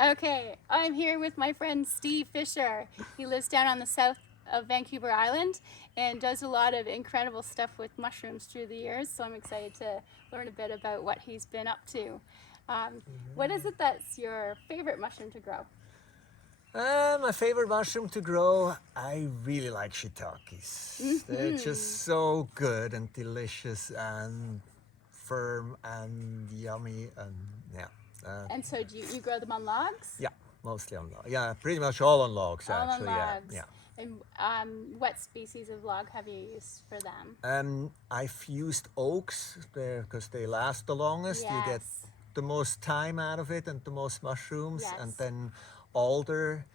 Okay, I'm here with my friend Steve Fischer. He lives down on the south of Vancouver Island and does a lot of incredible stuff with mushrooms through the years. So I'm excited to learn a bit about what he's been up to. What is it that's your favorite mushroom to grow? My favorite mushroom to grow, I really like shiitakes. They're just so good and delicious and firm and yummy and yeah. Uh, And so do you grow them on logs? yeah, mostly on logs. Yeah, pretty much all on logs All on actually. Yeah, logs. yeah. And what species of log have you used for them? I've used oaks because they last the longest. You get Yes. the most time out of it and the most mushrooms, and Yes. then alder,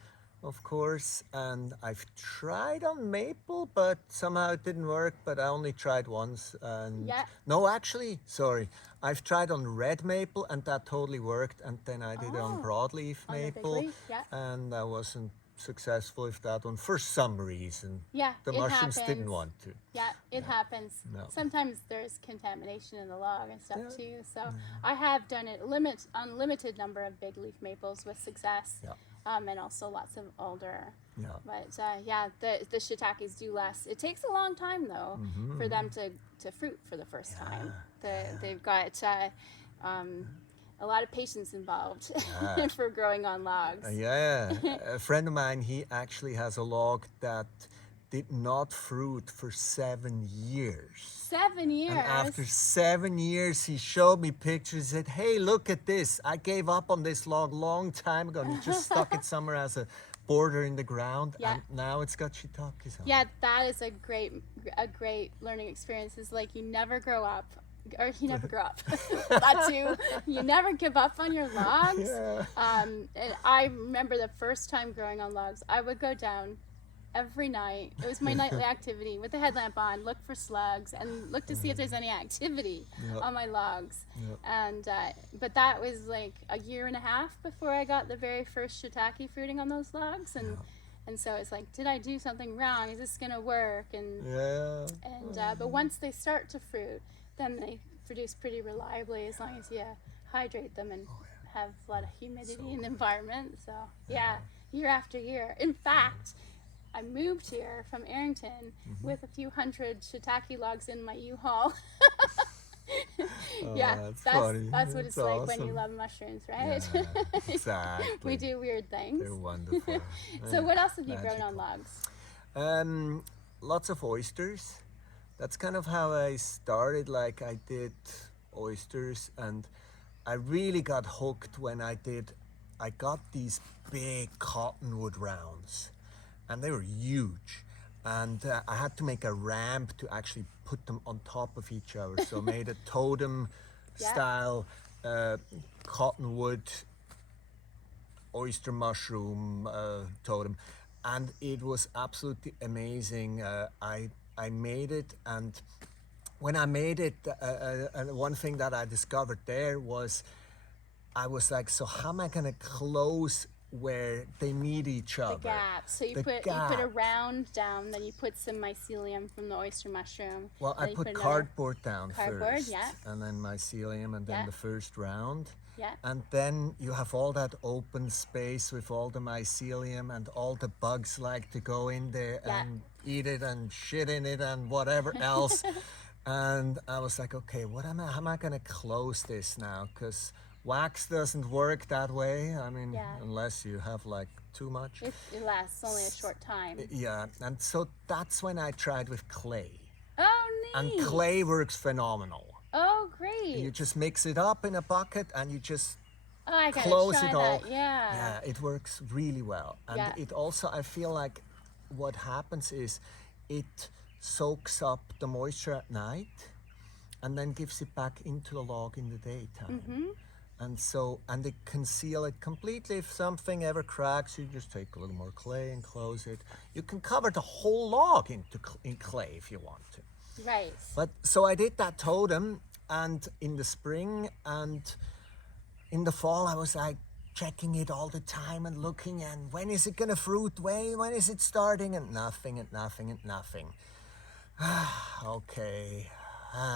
of course. And I've tried on maple, but somehow it didn't work. But I only tried once. And Yeah. no, actually, sorry, I've tried on red maple, and that totally worked. And then I did it on Oh, broadleaf on the big maple, leaf. Yeah. and I wasn't successful with that one for some reason. Yeah, The it mushrooms didn't happens. want to. Yeah, it happens. No. Sometimes there's contamination in the log and stuff Yeah. too. So I have done it unlimited number of big leaf maples with success, Yeah. and also lots of alder. Yeah. But yeah, the shiitakes do last. It takes a long time though for them to fruit for the first time. They've got a lot of patience involved for growing on logs. Yeah, a friend of mine, he actually has a log that did not fruit for 7 years. 7 years. And after 7 years, he showed me pictures. He said, "Hey, look at this. I gave up on this log long time ago." And he just stuck it somewhere as a border in the ground, Yeah. and now it's got shiitakes on. Yeah, that is a great learning experience. Is like you never grow up, or you never grow up. That too. You never give up on your logs. Yeah. And I remember the first time growing on logs, I would go down every night. It was my nightly activity with the headlamp on, look for slugs and look to see if there's any activity Yep. on my logs. Yep. And but that was like a year and a half before I got the very first shiitake fruiting on those logs, and so it's like, did I do something wrong? Is this gonna work? Yeah. But once they start to fruit, then they produce pretty reliably as long as you hydrate them and have a lot of humidity in the environment. So yeah, year after year. In fact, I moved here from Arrington with a few hundred shiitake logs in my U-Haul. Yeah, that's funny. that's what it's That's like when you awesome. love mushrooms, right? Yeah, exactly. We do weird things. They're wonderful. So what else have you grown Magical. on logs? Lots of oysters. That's kind of how I started. Like I did oysters, and I really got hooked when I got these big cottonwood rounds, and they were huge. And I had to make a ramp to actually put them on top of each other. So I made a totem Yeah. style cottonwood oyster mushroom totem, and it was absolutely amazing. I made it, and when I made it, one thing that I discovered there was I was like, so how am I gonna close where they meet each other? The gap. So you The put gap. a round down, then you put some mycelium from the oyster mushroom. Well, then I you put another- cardboard down Cardboard, first, yeah. and then mycelium, and then Yeah. the first round. Yeah. And then you have all that open space with all the mycelium, and all the bugs like to go in there Yeah. and eat it and shit in it and whatever else. And I was like, okay, how am I gonna close this now? Because wax doesn't work that way. I mean, Yeah. unless you have like too much. It lasts only a short time. Yeah, and so that's when I tried with clay. Oh, And neat. clay works phenomenal. Oh, great. You just mix it up in a bucket and you just Oh, I gotta close try it all. that. Yeah. Yeah, it works really well. And Yeah. it also, I feel like what happens is it soaks up the moisture at night and then gives it back into the log in the daytime. Mm-hmm. And it can seal it completely. If something ever cracks, you just take a little more clay and close it. You can cover the whole log in clay if you want to. Right. But so I did that totem, and in the spring and in the fall, I was like checking it all the time and looking, and when is it gonna fruit? When is it starting? And nothing and nothing and nothing. Okay,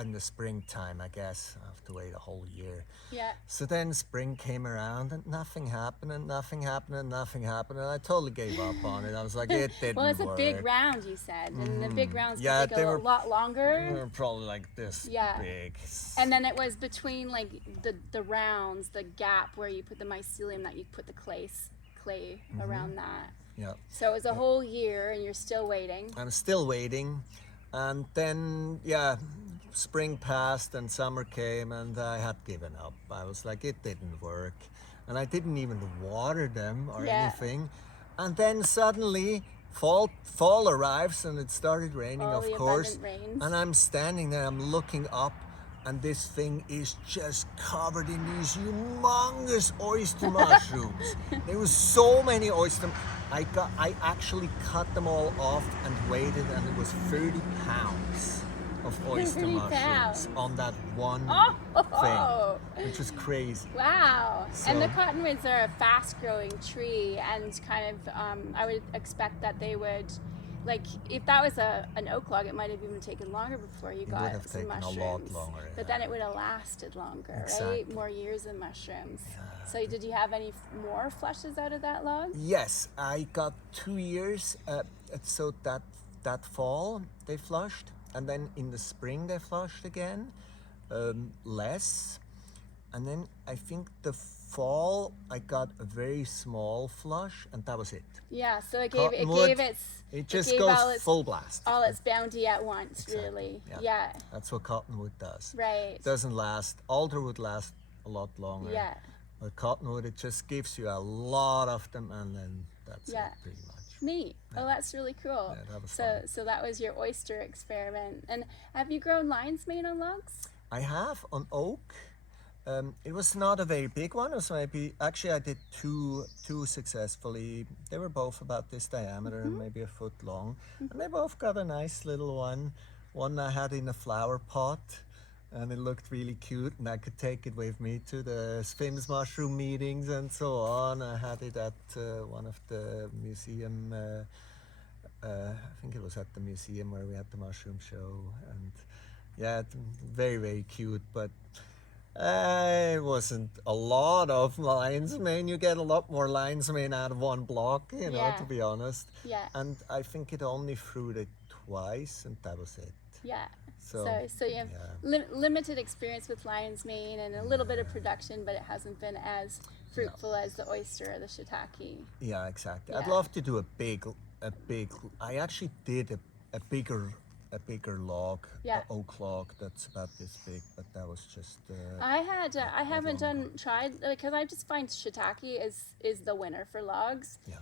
in the springtime, I guess. I have to wait a whole year. Yeah. So then spring came around and nothing happened and nothing happened and nothing happened, and I totally gave up on it. I was like, it didn't Well, it's a work. big round, you said, and the big rounds Yeah, can take they a were- lot longer. They were probably like this Yeah. big. And then it was between like the rounds, the gap where you put the mycelium, that you put the clay around that. Yeah. So it was a whole year, and you're still waiting. I'm still waiting. And then, yeah, spring passed and summer came and I had given up. I was like, it didn't work. And I didn't even water them or Yeah. anything. And then suddenly fall arrives and it started raining, All of the course. abundant rains. And I'm standing there, I'm looking up, and this thing is just covered in these humongous oyster mushrooms. There was so many oyster. I actually cut them all off and weighed it, and it was 30 pounds of oyster 30 mushrooms pounds. on that one Oh. thing, which was crazy. Wow. And the So- cottonwoods are a fast-growing tree, and kind of I would expect that they would, like, if that was an oak log, it might have even taken longer before you would got have some taken a mushrooms. lot longer, But yeah. then it would have lasted longer, right? Exactly. More years of mushrooms. So did you have any more flushes out of that log? Yes, I got 2 years. So that fall they flushed, and then in the spring they flushed again, less, and then I think the fall I got a very small flush, and that was it. Yeah. So it Cottonwood, gave It just gave goes all its- full blast. all its bounty at once, Exactly, really. yeah. Yeah. That's what cottonwood does. Right. It doesn't last. Alder would last a lot longer. Yeah. But cottonwood, it just gives you a lot of them, and then that's Yeah. it, pretty much. Neat. Oh, that's really cool. Yeah, that was so fun. so that was your oyster experiment. And have you grown lion's mane on logs? I have on oak. It was not a very big one. It was maybe, actually I did two successfully. They were both about this diameter, maybe a foot long. And they both got a nice little one. One I had in a flower pot, and it looked really cute, and I could take it with me to the famous mushroom meetings and so on. I had it at one of the museum, I think it was at the museum where we had the mushroom show, and yeah, very, very cute, but it wasn't a lot of lion's mane. You get a lot more lion's mane out of one block, you know, Yeah. to be honest. Yeah. And I think it only fruited twice, and that was it. Yeah. So, So you have yeah. limited experience with lion's mane and a little bit of production, but it hasn't been as fruitful as the oyster or the shiitake. Yeah, exactly. I'd Yeah. love to do a big. I actually did a bigger log, Yeah. an oak log that's about this big, but that was just. I haven't tried, because I just find shiitake is the winner for logs. Yeah.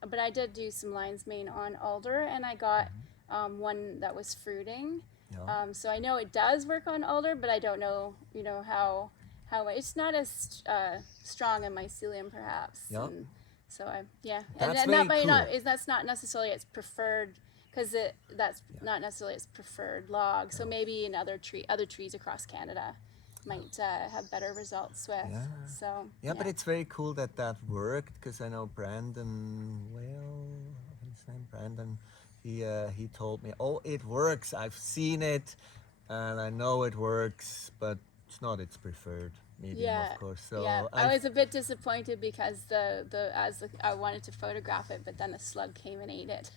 But I did do some lion's mane on alder, and I got one that was fruiting. Yeah. So I know it does work on alder, but I don't know, how it's not as strong a mycelium perhaps. Yeah. And so and That's that very might not cool. that's not necessarily its preferred, because that's not necessarily its preferred log. So maybe in other trees across Canada might have better results with. Yeah. So Yeah, but it's very cool that worked, because I know Brandon. Well, I think his name Brandon. He told me, "Oh, it works. I've seen it, and I know it works, but it's not its preferred medium, Yeah, of course." So yeah. I was a bit disappointed because I wanted to photograph it, but then a slug came and ate it.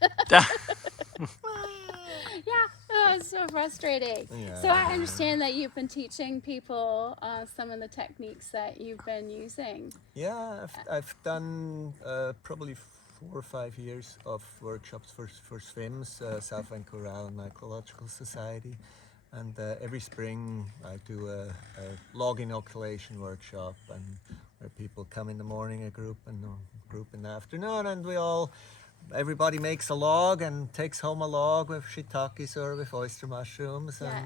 Yeah, oh, it's so frustrating. So I understand that you've been teaching people some of the techniques that you've been using. Yeah, I've done probably 4 or 5 years of workshops for SVIMS, South Vancouver Island Mycological Society, and every spring I do a log inoculation workshop, and where people come in the morning, a group, and a group in the afternoon, and everybody makes a log and takes home a log with shiitakes or with oyster mushrooms. Yeah.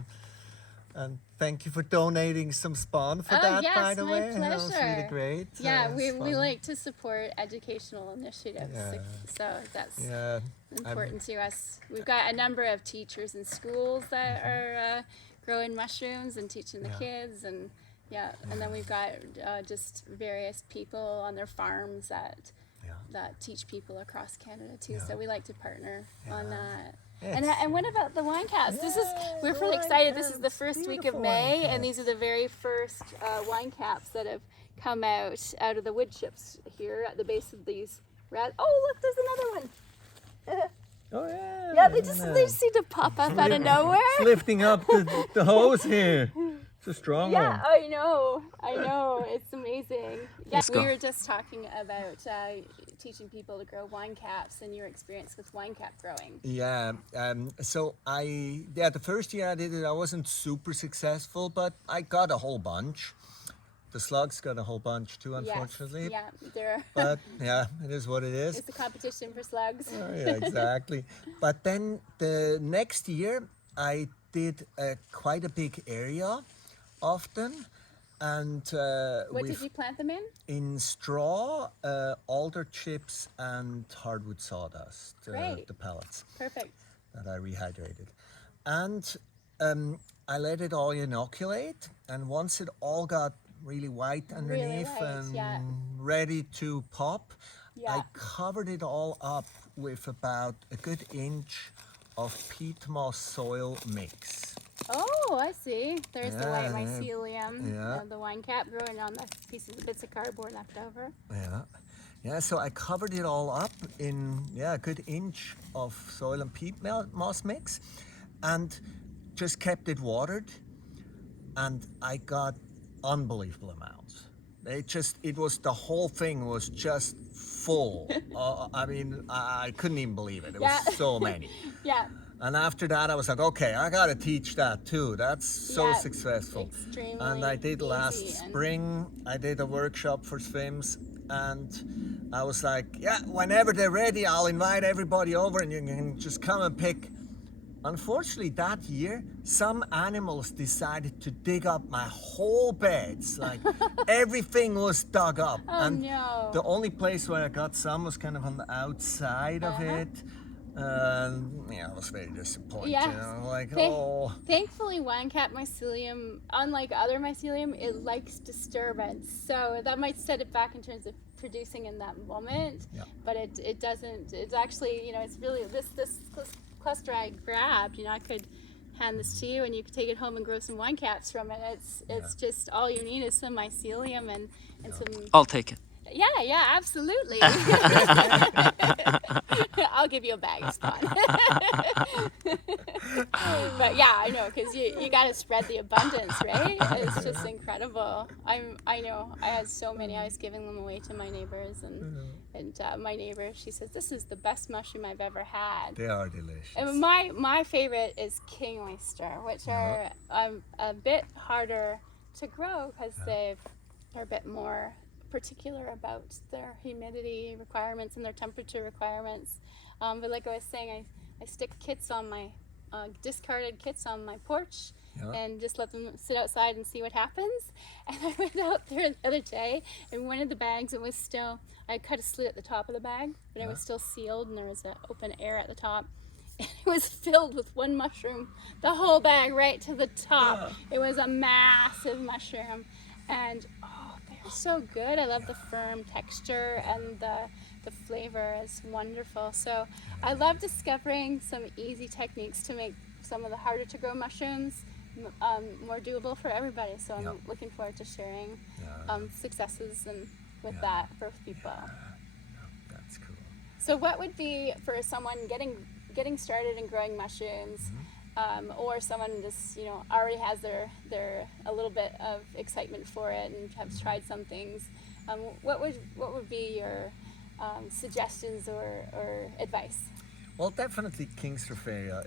And thank you for donating some spawn for Oh, that, yes, by the my way. That was really pleasure. great. Yeah, It's we fun. like to support educational initiatives, Yeah. so that's Yeah, important to us. We've got a number of teachers in schools that are growing mushrooms and teaching the Yeah. kids, and and then we've got just various people on their farms that yeah. teach people across Canada too. Yeah. So we like to partner on that. And what about the wine caps? We're really excited. This is the first week of May, and these are the very first wine caps that have come out of the wood chips here at the base of these. Oh, look, there's another one. Oh yeah. Yeah, they just seem to pop up out of nowhere. It's lifting up the hose here. It's a strong one. Yeah, I know. It's amazing. Yeah, we were just talking about teaching people to grow wine caps and your experience with wine cap growing. Yeah. So the first year I did it, I wasn't super successful, but I got a whole bunch. The slugs got a whole bunch too, unfortunately. Yes, yeah, there. But yeah, it is what it is. It's a competition for slugs. Yeah, exactly. But then the next year, I did quite a big area, often, and what did you plant them in? In straw, alder chips, and hardwood sawdust. Great. The pellets. Perfect. That I rehydrated, and I let it all inoculate. And once it all got really white underneath and ready to pop, I covered it all up with about a good inch of peat moss soil mix. Oh, I see. There's the white mycelium, the wine cap growing on the bits of cardboard left over. Yeah, so I covered it all up in a good inch of soil and peat moss mix, and just kept it watered, and I got unbelievable amounts. The whole thing was just full. I mean, I couldn't even believe it. It was so many. Yeah. And after that, I was like, okay, I gotta teach that too. That's so successful. Extremely and I did last easy spring. I did a workshop for swims, and I was like, whenever they're ready, I'll invite everybody over, and you can just come and pick. Unfortunately, that year, some animals decided to dig up my whole beds. Like, everything was dug up. No. The only place where I got some was kind of on the outside of it. I was very disappointed. Yes. You know, like, Thankfully, wine cap mycelium, unlike other mycelium, it likes disturbance. So that might set it back in terms of producing in that moment. Yeah. But it doesn't. It's actually, it's really this cluster I grabbed. I could hand this to you, and you could take it home and grow some wine caps from it. It's just all you need is some mycelium and some. I'll take it. Yeah, absolutely. I'll give you a bag of spawn. But yeah, I know, because you got to spread the abundance, right? It's just incredible. I know. I had so many. I was giving them away to my neighbors, and my neighbor, she says, this is the best mushroom I've ever had. They are delicious. And my favorite is king oyster, which are a bit harder to grow because they're a bit more particular about their humidity requirements and their temperature requirements. But like I was saying, I stick kits on my discarded kits on my porch and just let them sit outside and see what happens. And I went out there the other day, and one of the bags, it was still, I cut a slit at the top of the bag, but it was still sealed, and there was an open air at the top. And it was filled with one mushroom, the whole bag right to the top. It was a massive mushroom, and they're so good. I love the firm texture, and the flavor is wonderful. So I love discovering some easy techniques to make some of the harder to grow mushrooms more doable for everybody. So I'm looking forward to sharing successes and with that for people. That's cool. So what would be for someone getting started in growing mushrooms, or someone just already has their a little bit of excitement for it and has tried some things? What would be your suggestions or advice? Well, definitely Kingstropharia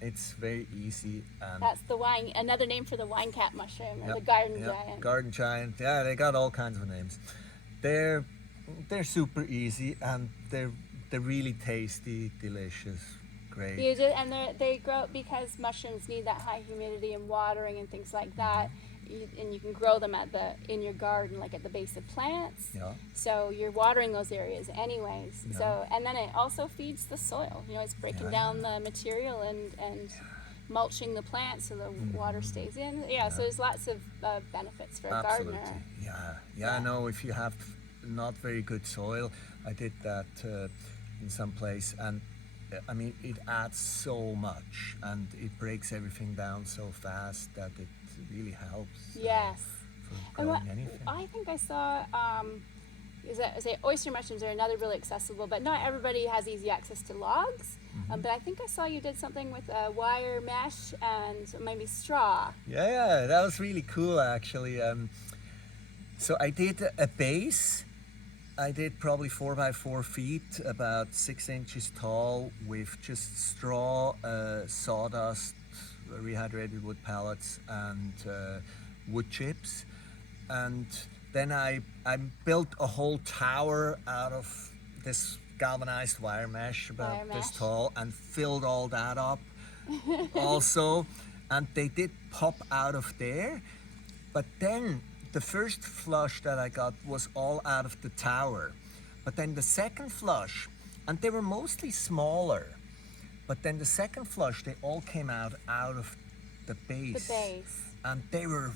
it's very easy. That's another name for the wine cap mushroom, or the garden giant. Garden giant. Yeah, they got all kinds of names. They're super easy, and they're really tasty, delicious, great. They grow because mushrooms need that high humidity and watering and things like that. And you can grow them in your garden, like at the base of plants. Yeah. So you're watering those areas anyways. Yeah. So, and then it also feeds the soil. It's breaking down the material and mulching the plants so the water stays in. Yeah. So there's lots of benefits for a gardener. Yeah. I know if you have not very good soil, I did that in some place, and I mean, it adds so much, and it breaks everything down so fast that it really helps Yes. for And what, growing anything. I think I saw is that say oyster mushrooms are another really accessible, but not everybody has easy access to logs. But I think I saw you did something with wire mesh and maybe straw. Yeah, that was really cool actually. So I did a base. I did probably 4 by 4 feet, about 6 inches tall, with just straw, sawdust, rehydrated wood pellets, and wood chips. And then I built a whole tower out of this galvanized wire mesh about Wire this mesh. tall, and filled all that up also. And they did pop out of there. But then the first flush that I got was all out of the tower. But then the second flush, and they were mostly smaller, but then the second flush, they all came out of the base. The base. And they were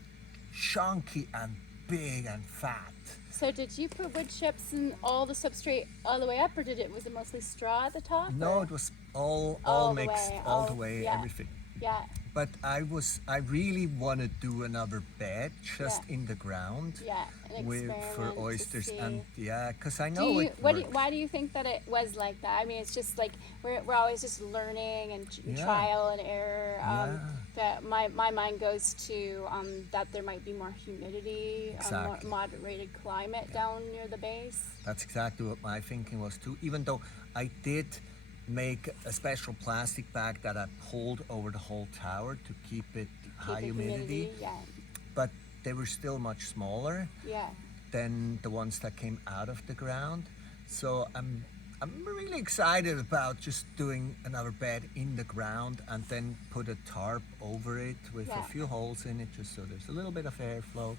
chunky and big and fat. So did you put wood chips in all the substrate all the way up, or was it mostly straw at the top? No, or? it was all All the mixed, way, all the way, yeah. everything. Yeah. But I really want to do another bed just Yeah. in the ground. Yeah, an For experiment to oysters, see. and yeah, because I know it works. Why do you think that it was like that? I mean, it's just like we're always just learning and Yeah. trial and error. Yeah. That my mind goes to that there might be more humidity, Exactly. more moderated climate down near the base. That's exactly what my thinking was too. Even though I did make a special plastic bag that I pulled over the whole tower to keep it high Keep the humidity, Yeah, but they were still much smaller yeah. than the ones that came out of the ground. So I'm really excited about just doing another bed in the ground and then put a tarp over it with Yeah. a few holes in it, just so there's a little bit of airflow.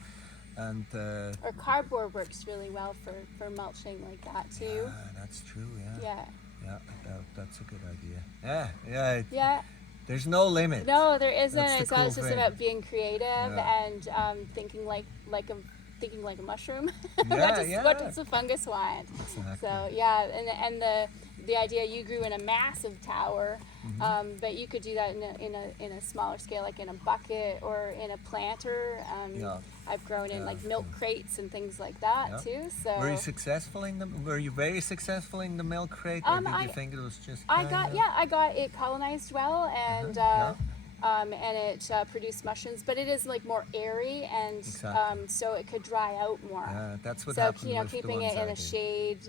And Or cardboard works really well for mulching like that too. that's true. Yeah. Yeah, that's a good idea. Yeah. Yeah. There's no limit. No, there isn't. That's the It's always cool just thing. about being creative Yeah. and thinking like a mushroom. Yeah, What does a fungus want? Exactly. So yeah, and the idea you grew in a massive tower, but you could do that in a smaller scale, like in a bucket or in a planter. Yeah. I've grown in Yeah. like milk crates and things like that Yeah. too. So Were you successful in them? Were you very successful in the milk crate, or did you think it was just? I got it colonized well, and Yeah. and it produced mushrooms, but it is like more airy, and Exactly. so it could dry out more. Yeah, that's what So happened with keeping the it ones in I a did. shade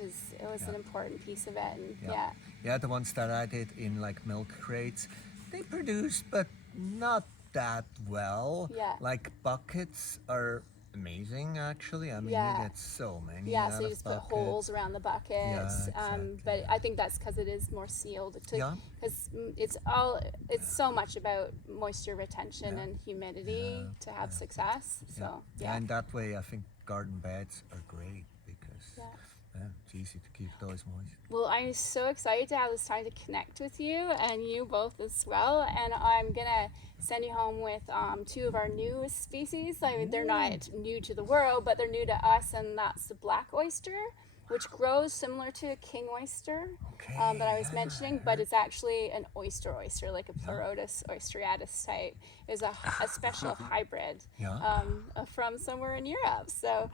was an Yeah. important piece of it, and Yeah. Yeah, the ones that I did in like milk crates, they produced, but not that well. Yeah. Like buckets are amazing, actually. I mean, Yeah. you get so many. Yeah, out so you of just put buckets. holes around the buckets. exactly, But I think that's because it is more sealed. Yeah. Because it's so much about moisture retention and humidity to have success. So yeah. And that way, I think garden beds are great because Yeah. it's easy to keep those moist. Well, I'm so excited to have this time to connect with you, and you both as well. And I'm gonna send you home with two of our newest species. I mean, they're not new to the world, but they're new to us, and that's the black oyster, which grows similar to a king oyster that I was mentioning, but it's actually an oyster, like a Pleurotus oystriatus type. It's a special hybrid from somewhere in Europe. So.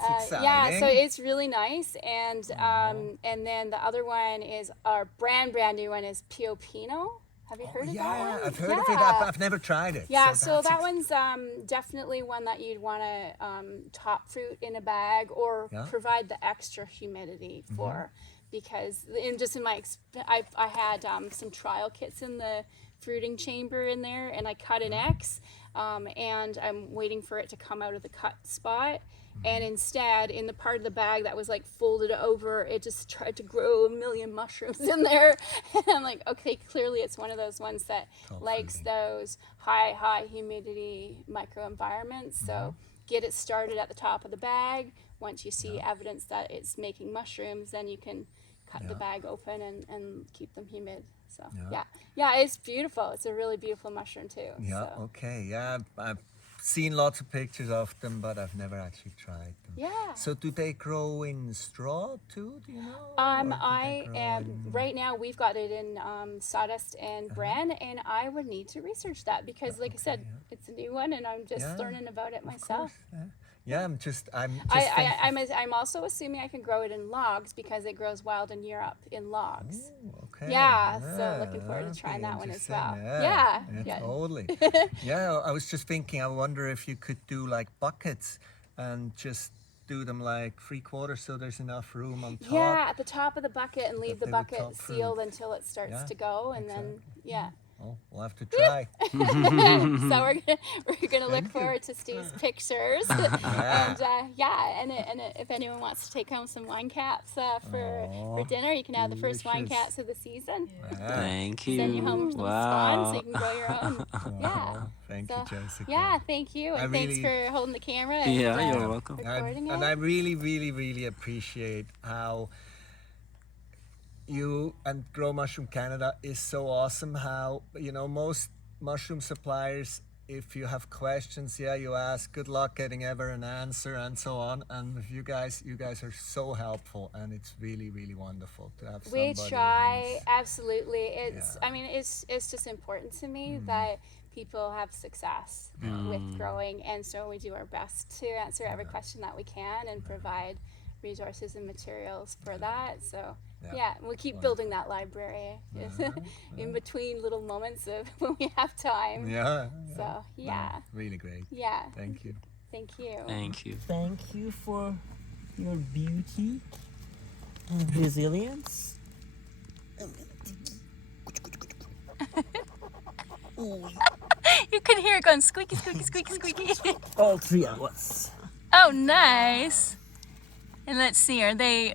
exciting. So it's really nice, and then the other one is our brand new one is Pio Pino. Have you heard of that one? I've heard of it. I've never tried it. Yeah, so that one's definitely one that you'd want to top fruit in a bag or provide the extra humidity for, because in my I had some trial kits in the fruiting chamber in there, and I cut an X, and I'm waiting for it to come out of the cut spot. And instead, in the part of the bag that was like folded over, it just tried to grow a million mushrooms in there. And I'm like, okay, clearly it's one of those ones that likes those high humidity microenvironments. So get it started at the top of the bag. Once you see evidence that it's making mushrooms, then you can cut the bag open and keep them humid. So yeah, it's beautiful. It's a really beautiful mushroom too. Yeah. So. Okay. Yeah. seen lots of pictures of them, but I've never actually tried them. Yeah. So do they grow in straw too? Do you know? Or do I they grow am in- right now. We've got it in sawdust and bran, and I would need to research that because, like I said, it's a new one, and I'm just Yeah, learning about it Of myself. course, yeah. I'm just thinking. I'm also assuming I can grow it in logs because it grows wild in Europe in logs. Ooh, okay. Yeah, so looking forward to that'd trying be that one as interesting, well. Yeah, Yeah. totally. Yeah, I was just thinking, I wonder if you could do like buckets and just do them like 3/4 so there's enough room on top. Yeah, at the top of the bucket and leave the they would bucket top fruit. sealed until it starts Yeah, to go, and then yeah. Oh, we'll have to try. So we're gonna look Thank you. forward to Steve's pictures, Yeah. and if anyone wants to take home some wine caps for dinner, you can have the first wine delicious. caps of the season. Yeah. Thank you. Send you home some scones so you can grow your own. Yeah. Oh, thank So, you, Jessica. yeah, thank you, and thanks really- for holding the camera. And, Yeah, you're welcome. recording And it. I really, really, really appreciate how you and Grow Mushroom Canada is so awesome. How, you know, most mushroom suppliers, if you have questions, you ask, good luck getting ever an answer and so on. And with you guys are so helpful, and it's really, really wonderful to have We somebody try, who's- absolutely. It's Yeah. I mean it's just important to me that people have success with growing, and so we do our best to answer every question that we can and provide resources and materials for that. So yeah, we'll keep building that library in between little moments of when we have time. Yeah. So yeah. Really great. Yeah. Thank you. Thank you. Thank you. Thank you for your beauty and resilience. You can hear it going squeaky, squeaky, squeaky, squeaky. All three at once. Oh, nice. And let's see, are the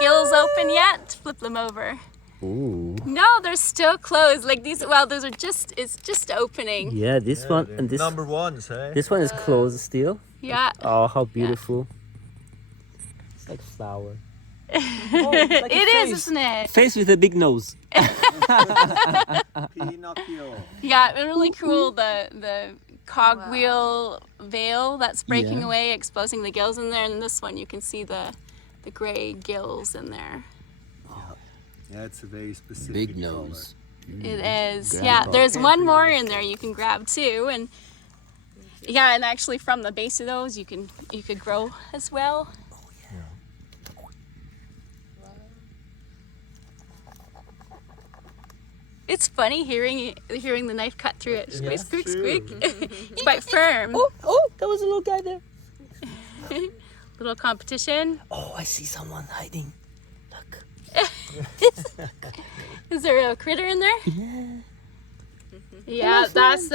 gills open yet? Flip them over. Ooh. No, they're still closed. Like these, well, those are it's just opening. Yeah, this one and this Number ones, hey? this one is closed still. Yeah. Oh, how beautiful. It's like flower. Oh, it's like a It is, face. isn't it? Face with a big nose. Pinocchio. Yeah, really cool. The cogwheel veil that's breaking Yeah. away, exposing the gills in there, and this one you can see the gray gills in there. Yeah, it's a very specific Big nose. It is. Grab Yeah, it. there's one more in there you can grab too, and yeah, and actually from the base of those you could grow as well. It's funny hearing the knife cut through it. Squeak, squeak, squeak. It's quite firm. Oh, there was a little guy there. Little competition. Oh, I see someone hiding. Look. Is there a critter in there? Yeah. Yeah, that's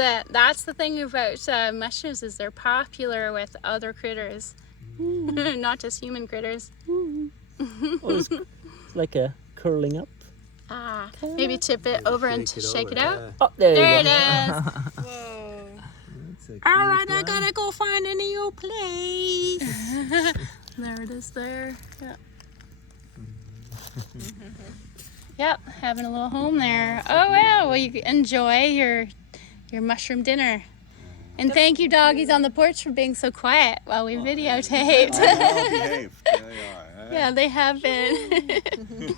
the thing about mushrooms is they're popular with other critters, not just human critters. Oh, it's like a curling up. Ah, maybe tip it over and shake it out. Oh, there There you it go. is. All right, I gotta go find a new place. There it is. There. Yeah. Yep, having a little home there. Oh well, well you enjoy your mushroom dinner. And thank you, doggies on the porch, for being so quiet while we videotaped. Well behaved. There you are, eh? Yeah, they have been.